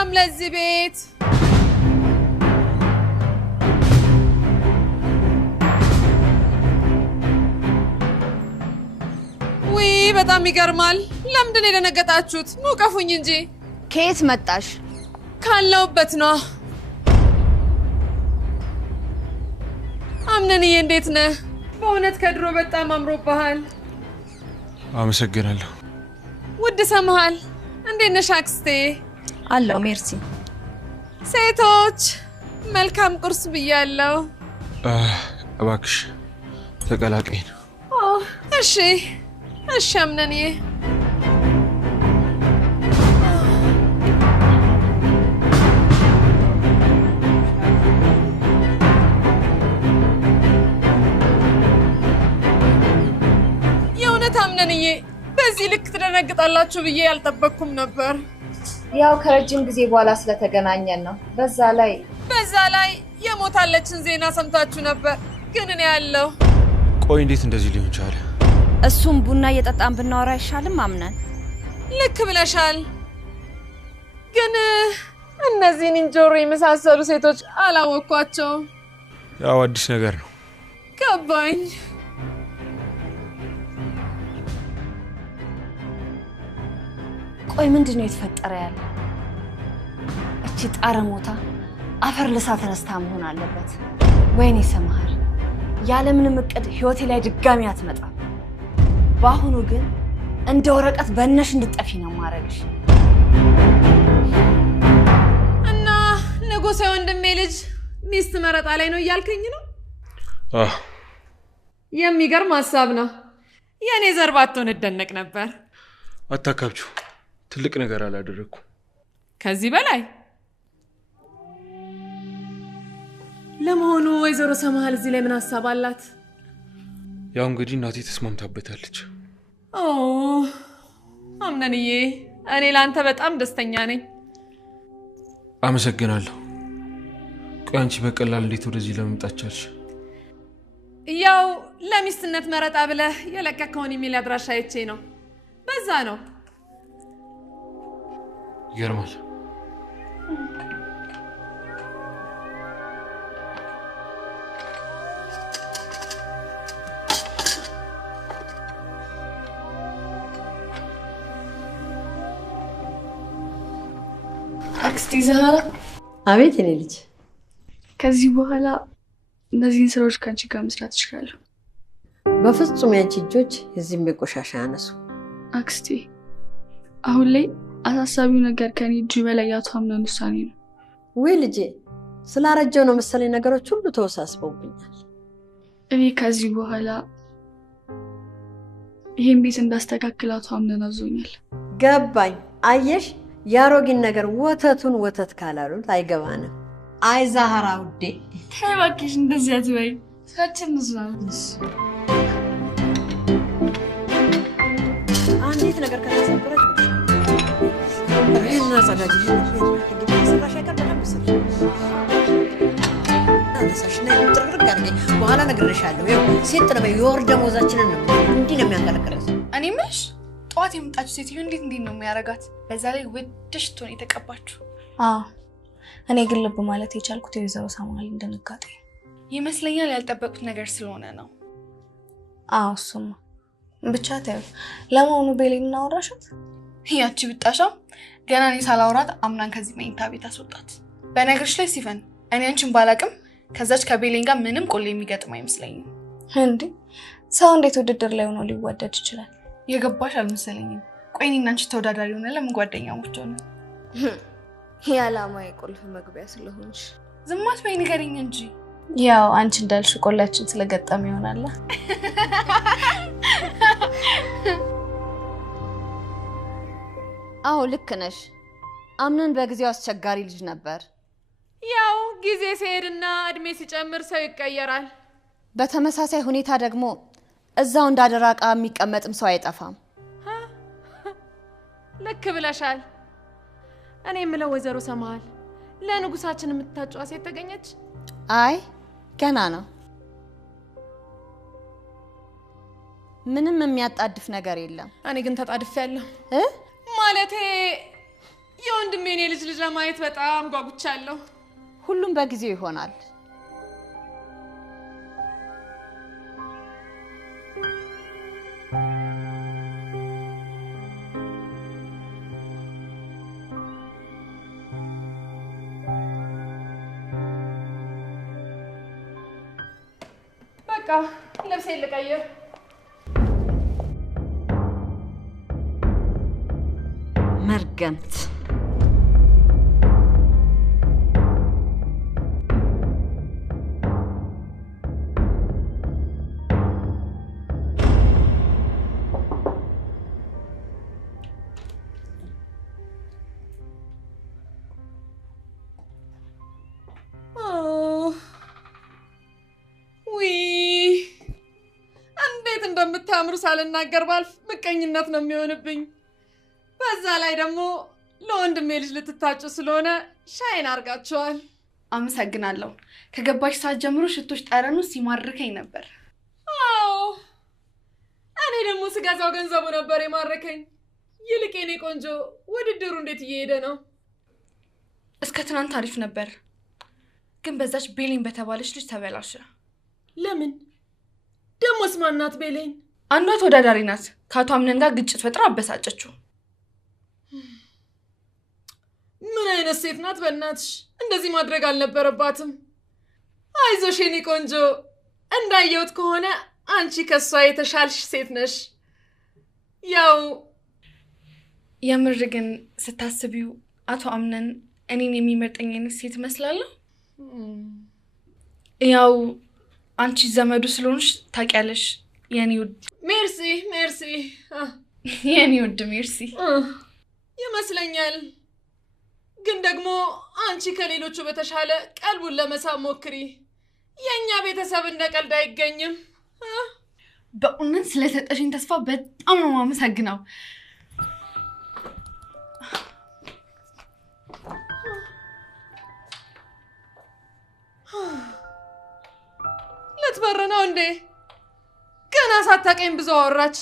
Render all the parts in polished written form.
ሰላም ለዚህ ቤት ወይ በጣም ይገርማል ለምንድን ነው የደነገጣችሁት ሙቀፉኝ እንጂ ከየት መጣሽ ካለውበት ነው አምነንዬ እንዴት ነህ በእውነት ከድሮ በጣም አምሮብሃል አመሰግናለሁ ውድ ሰማሃል እንዴት ነሽ አክስቴ አለው ሜርሲ ሴቶች መልካም ቁርስ ብያለሁ እባክሽ ተቀላቀይን እሺ እሺ አምነንዬ አምነንዬ በዚህ ልክ ትደነግጣላችሁ ብዬ ያልጠበቅኩም ነበር ያው ከረጅም ጊዜ በኋላ ስለተገናኘን ነው በዛ ላይ የሞታለችን ዜና ሰምታችሁ ነበር ግን እኔ ያለው ቆይ እንዴት እንደዚህ ሊሆን ቻለ እሱም ቡና እየጠጣን ብናወራ አይሻልም አምነን ልክ ብለሻል ግን እነዚህን እንጆሪ የመሳሰሉ ሴቶች አላወኳቸው ያው አዲስ ነገር ነው ገባኝ ቆይ ምንድነው የተፈጠረ ያለ እቺ ጣረሞታ አፈር ልሳ ተነስታ መሆን አለበት ወይኔ ሰማሃል ያለ ምንም እቅድ ህይወቴ ላይ ድጋሚ አትመጣ ባሁኑ ግን እንደ ወረቀት በእነሽ እንድጠፊ ነው ማረግሽ እና ንጉሴ ወንድሜ ልጅ ሚስት መረጣ ላይ ነው እያልከኝ ነው የሚገርም ሐሳብ ነው የኔ ዘርባቶን እደነቅ ነበር አታካብቹ ትልቅ ነገር አላደረኩ ከዚህ በላይ ለመሆኑ ወይዘሮ ሰማሃል እዚህ ላይ ምን ሐሳብ አላት ያው እንግዲህ እናቴ ተስማምታበታለች አምነንዬ እኔ ላንተ በጣም ደስተኛ ነኝ አመሰግናለሁ ቆይ አንቺ በቀላል እንዴት ወደዚህ ለመምጣት ቻልሽ ያው ለሚስትነት መረጣ ብለህ የለቀቀውን ኢሜል አድራሻ አይቼ ነው በዛ ነው ይገርማል አክስቴ ዛህራ አቤት እኔ ልጅ ከዚህ በኋላ እነዚህን ስራዎች ካንቺ ጋር መስራት እችላለሁ በፍጹም ያንቺ እጆች የዚህም በቆሻሻ ያነሱ አክስቴ አሁን ላይ አሳሳቢው ነገር ከኔ እጅ በላይ ያቶ አምነን ውሳኔ ነው ወይ ልጄ ስላረጀው ነው መሰለኝ ነገሮች ሁሉ ተወሳስበውብኛል እኔ ከዚህ በኋላ ይሄን ቤት እንዳስተካክል አቶ አምነን አዞኛል ገባኝ አየሽ ያሮጊን ነገር ወተቱን ወተት ካላሉት አይገባንም አይ ዛህራ ውዴ ተባክሽ እንደዚህ አትበይ ሰችን ንስናስ አንዲት ነገር ከተሰበረች ይሄን አዘጋጅ ሰራሽ አይቀር በጣም ሰራሽ አነሳሽና ጥርግርግ አድርገኝ በኋላ ነግሬሻለሁ ይኸው ሴት ነው የወር ደሞዛችንን ነው እንዲህ ነው የሚያንቀለቅለው እኔ ምንሽ ጧት የምጣችሁ ሴትዮ እንዴት ነው የሚያረጋት በዛ ላይ ወድሽ ቶን የተቀባችሁ እኔ ግን ልብ ማለት የቻልኩት የወይዘሮ ሰማሃል እንደነጋጤ ይመስለኛል ያልጠበቁት ነገር ስለሆነ ነው እሱማ ብቻ ታዩ ለማውኑ ቤሌን እናወራሽት ያቺ ብጣሻ ገና እኔ ሳላውራት አምናን ከዚህ መኝታ ቤት አስወጣት በነገርሽ ላይ ሲፈን እኔ አንቺን ባላቅም ከዛች ከቤሌን ጋር ምንም ቆሌ የሚገጥም አይመስለኝም እንዴ ሰው እንዴት ውድድር ላይ ሆኖ ሊወደድ ይችላል የገባሽ አልመሰለኝም ቆይኔና አንቺ ተወዳዳሪ ሆነ ለምን ጓደኛሞች ሆነ ያላማ የቁልፍ መግቢያ ስለሆንሽ ዝማት በይ ንገሪኝ እንጂ ያው አንቺ እንዳልሽ ቆላችን ስለገጠም ይሆናል አዎ ልክ ነሽ አምነን በጊዜው አስቸጋሪ ልጅ ነበር ያው ጊዜ ሲሄድና እድሜ ሲጨምር ሰው ይቀየራል በተመሳሳይ ሁኔታ ደግሞ እዛው እንዳደራቃ የሚቀመጥም ሰው አይጠፋም ልክ ብለሻል እኔ የምለው ወይዘሮ ሰማሃል ለንጉሳችን የምታጫዋ ሴት ተገኘች አይ ገና ነው ምንም የሚያጣድፍ ነገር የለም እኔ ግን ተጣድፌያለሁ ማለቴ የወንድሜን ልጅ ለማየት በጣም ጓጉቻለሁ። ሁሉም በጊዜው ይሆናል። በቃ ልብሴን ልቀይር። መርገምት እንዴት እንደምታምሩ ሳልናገር ባልፍ ምቀኝነት ነው የሚሆንብኝ። በዛ ላይ ደግሞ ለወንድሜ ልጅ ልትታጩ ስለሆነ ሻይን አርጋቸዋል። አመሰግናለሁ። ከገባሽ ሰዓት ጀምሮ ሽቶሽ ጠረኑ ሲማርከኝ ነበር። አዎ እኔ ደግሞ ስገዛው ገንዘቡ ነበር የማረከኝ። ይልቅ የኔ ቆንጆ ውድድሩ እንዴት እየሄደ ነው? እስከ ትናንት አሪፍ ነበር፣ ግን በዛች ቤሌን በተባለች ልጅ ተበላሸ። ለምን? ደሞስ ማናት ቤሌን? አንዷ ተወዳዳሪ ናት። ከአቶ አምነን ጋር ግጭት ፈጥራ አበሳጨችው። ምን አይነት ሴት ናት? በእናትሽ እንደዚህ ማድረግ አልነበረባትም። አይዞሽ የኔ ቆንጆ፣ እንዳየሁት ከሆነ አንቺ ከሷ የተሻልሽ ሴት ነሽ። ያው የምር ግን ስታስቢው አቶ አምነን እኔን የሚመርጠኝ አይነት ሴት መስላለሁ? ያው አንቺ ዘመዱ ስለሆንሽ ታውቂያለሽ የኔ ውድ። ሜርሲ የኔ ውድ ሜርሲ ይመስለኛል። ግን ደግሞ አንቺ ከሌሎቹ በተሻለ ቀልቡን ለመሳብ ሞክሪ። የኛ ቤተሰብ እንደ ቀልድ አይገኝም። በእውነት ስለሰጠሽኝ ተስፋ በጣም ነው የማመሰግነው። ልትበር ነው እንዴ? ገና ሳታውቀኝ ብዙ አወራች።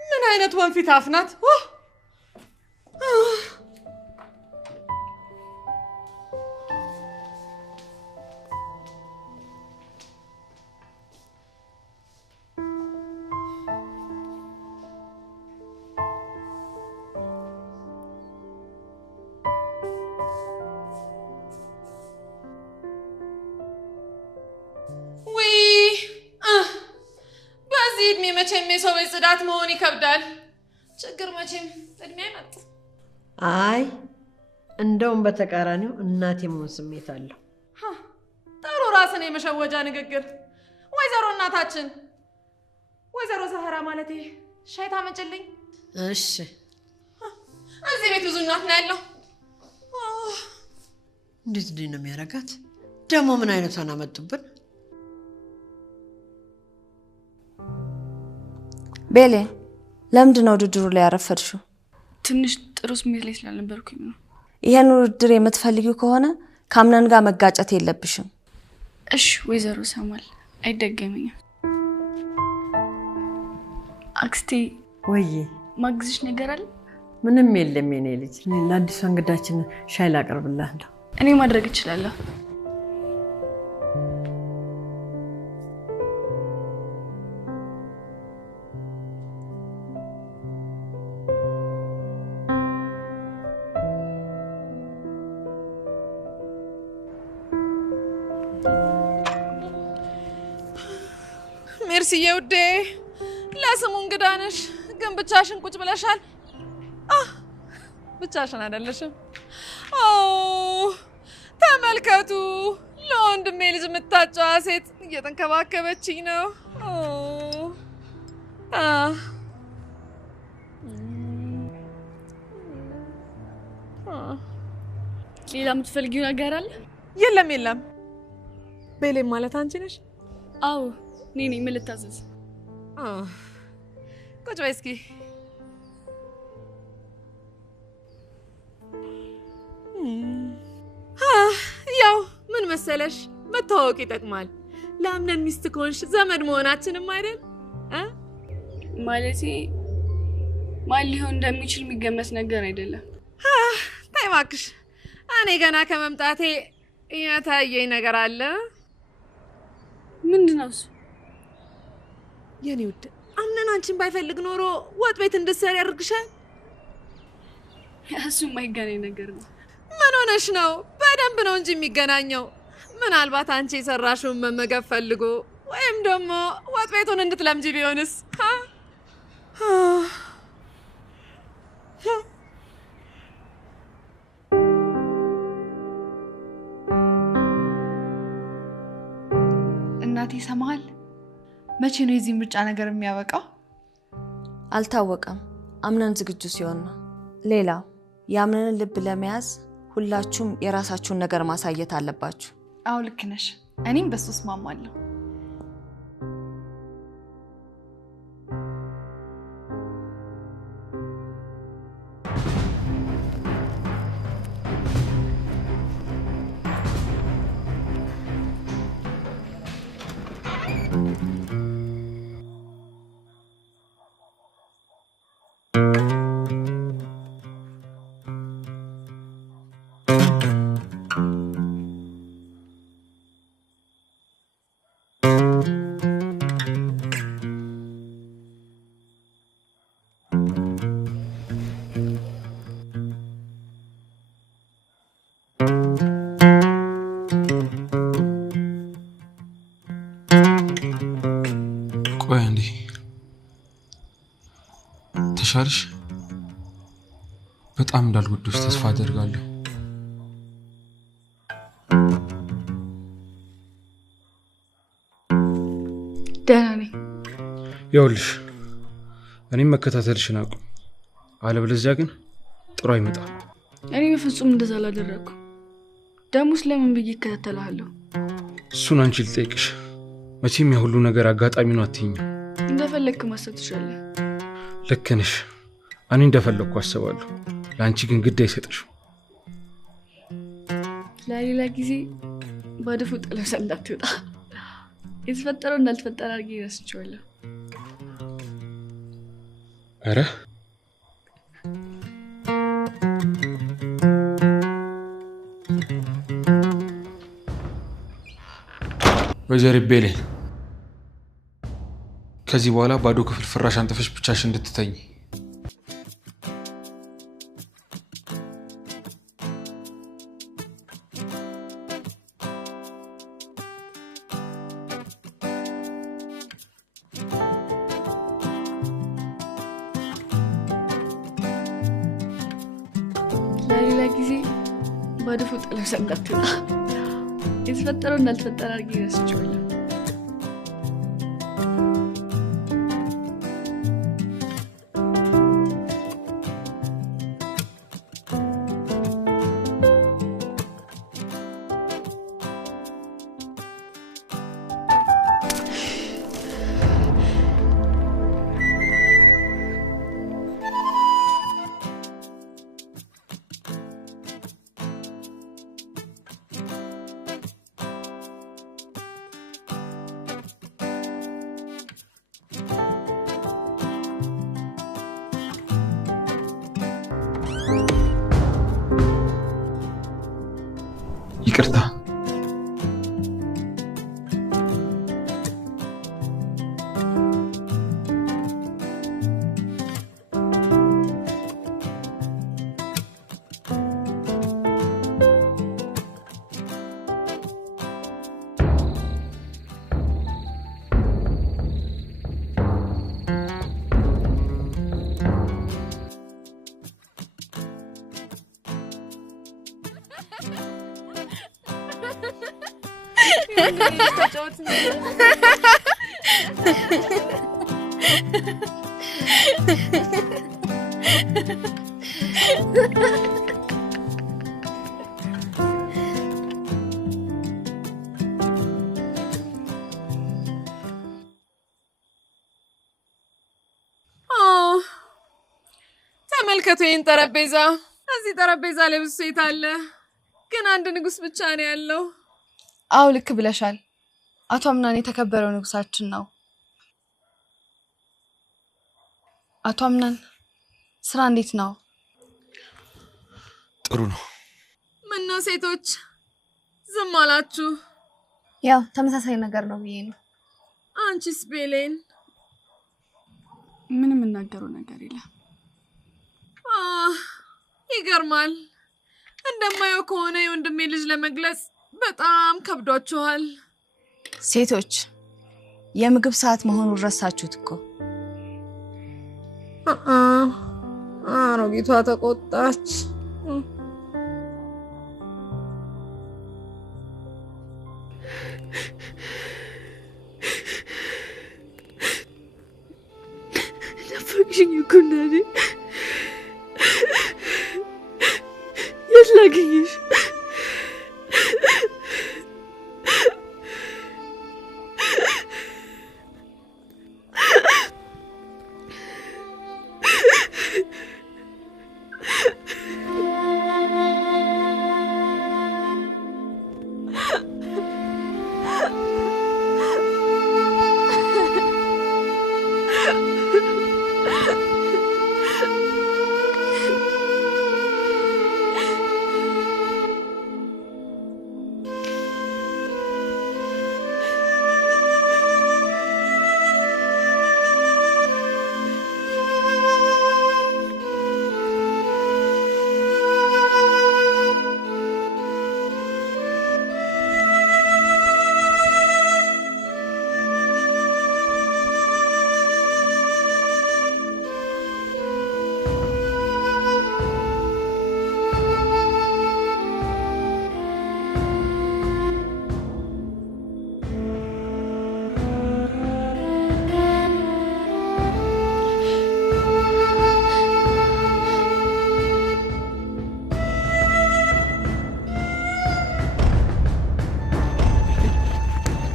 ምን አይነት ወንፊት አፍ ናት? መቼም የሰው ቤት ጽዳት መሆን ይከብዳል። ችግር መቼም እድሜ አይመጥ። አይ እንደውም በተቃራኒው እናቴ መሆን ስሜት አለው። ጥሩ ራስን የመሸወጃ ንግግር። ወይዘሮ እናታችን፣ ወይዘሮ ዛህራ ማለቴ ሻይ ታመጭልኝ? እሺ። እዚህ ቤት ብዙ እናት ነው ያለው። እንዴት ነው የሚያረጋት? ደግሞ ምን አይነቷን አመጡብን? ቤሌ ለምንድን ነው ውድድሩ ላይ ያረፈድሽው? ትንሽ ጥሩ ስሜት ላይ ስላልነበርኩኝ ነው። ይሄን ውድድር የምትፈልጊው ከሆነ ከአምነን ጋር መጋጨት የለብሽም። እሺ ወይዘሮ ሳሙኤል፣ አይደገመኝም። አክስቴ ወይ ማግዝሽ ነገር አለ? ምንም የለም የኔ ልጅ። ለአዲሱ እንግዳችን ሻይ ላቀርብልህ ነው። እኔ ማድረግ እችላለሁ። ሜርሲዬ ውዴ፣ ለስሙ እንግዳ ነሽ፣ ግን ብቻሽን ቁጭ ብለሻል። ብቻሽን አይደለሽም። ተመልከቱ፣ ለወንድሜ ልጅ የምታጫዋ ሴት እየተንከባከበችኝ ነው። ሌላ የምትፈልጊው ነገር አለ? የለም። ቤሌም ማለት አንቺ ነሽ? አዎ እኔ ነኝ። ምን ልታዘዝ? ቁጭ በይ እስኪ። ያው ምን መሰለሽ፣ መተዋወቅ ይጠቅማል። ለአምነን ሚስት ከሆንሽ ዘመድ መሆናችንም አይደል? ማለቴ ማን ሊሆን እንደሚችል የሚገመት ነገር አይደለም። እባክሽ እኔ ገና ከመምጣቴ የታየኝ ነገር አለ። ምንድነው እሱ? የኔ ውድ አምነን አንቺን ባይፈልግ ኖሮ ወጥ ቤት እንድትሰሪ ያደርግሻል። እሱ የማይገናኝ ነገር ነው። ምን ሆነሽ ነው? በደንብ ነው እንጂ የሚገናኘው። ምናልባት አንቺ የሰራሽውን መመገብ ፈልጎ ወይም ደግሞ ወጥ ቤቱን እንድትለምጂ ቢሆንስ? እናቴ ሰማሃል? መቼ ነው የዚህ ምርጫ ነገር የሚያበቃው? አልታወቀም። አምነን ዝግጁ ሲሆን ነው። ሌላው የአምነንን ልብ ለመያዝ ሁላችሁም የራሳችሁን ነገር ማሳየት አለባችሁ። አዎ ልክ ነሽ። እኔም በሱ እስማማለሁ። ቆይ እንዴ ተሻለሽ? በጣም እንዳልጎዳሽ ተስፋ አደርጋለሁ። ደህና ነኝ። ይኸውልሽ እኔም መከታተልሽን አቁም፣ አለበለዚያ ግን ጥሩ አይመጣም። እኔ በፍጹም እንደዛ አላደረኩም። ደሞስ ለምን ብዬ እከታተልሃለሁ? እሱን አንቺ ልጠይቅሽ። መቼም ያ ሁሉ ነገር አጋጣሚ ነው አትይኝም። እንደፈለግክ ማሰብ ትችላለህ። ልክ ነሽ። እኔ እንደፈለግኩ አስባለሁ፣ ለአንቺ ግን ግድ አይሰጥሽም። ለሌላ ጊዜ ባድፉ ጥለህ እንዳትወጣ። የተፈጠረው እንዳልተፈጠረ አድርጌ እረስቸዋለሁ። ኧረ ወይዘሮ ቤሌን ከዚህ በኋላ ባዶ ክፍል ፍራሽ አንጥፈሽ ብቻሽ እንድትተኝ። ለሌላ ጊዜ ባድፉ ጥለህ እንዳትወጣ። የተፈጠረው እንዳልተፈጠረ አድርጌ እረስቸዋለሁ። ይቅርታ። ተመልከቱ ይህን ጠረጴዛ። እዚህ ጠረጴዛ ላይ ብዙ ሴት አለ፣ ግን አንድ ንጉስ ብቻ ነው ያለው። አዎ ልክ ብለሻል። አቶ አምናን የተከበረው ንጉሳችን ነው። አቶ አምናን ስራ እንዴት ነው? ጥሩ ጥሩ ነው። ምነው ሴቶች ዝም አላችሁ? ያው ተመሳሳይ ነገር ነው ብዬ ነው። አንቺስ ቤሌን? ምንም የምናገረው ነገር የለም። ይገርማል። እንደማየው ከሆነ የወንድሜ ልጅ ለመግለጽ በጣም ከብዷችኋል። ሴቶች የምግብ ሰዓት መሆኑን ረሳችሁት እኮ። አሮጊቷ ተቆጣች። ናፈቅሽኝ እኮ እናቴ። የት ላገኝሽ?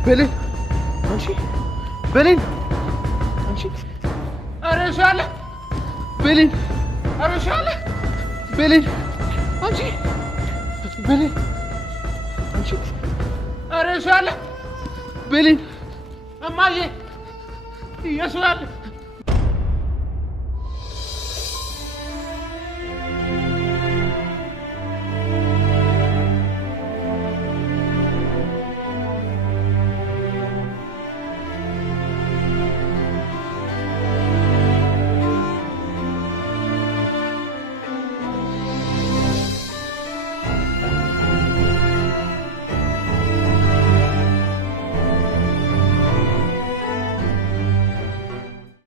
ቤሌን አንቺ ቤሌን አንቺ አረሻለ ቤሌን አረሻለ ቤሌን አንቺ ቤሌን አንቺ አረሻለ ቤሌን እማዬ ኢየሱስ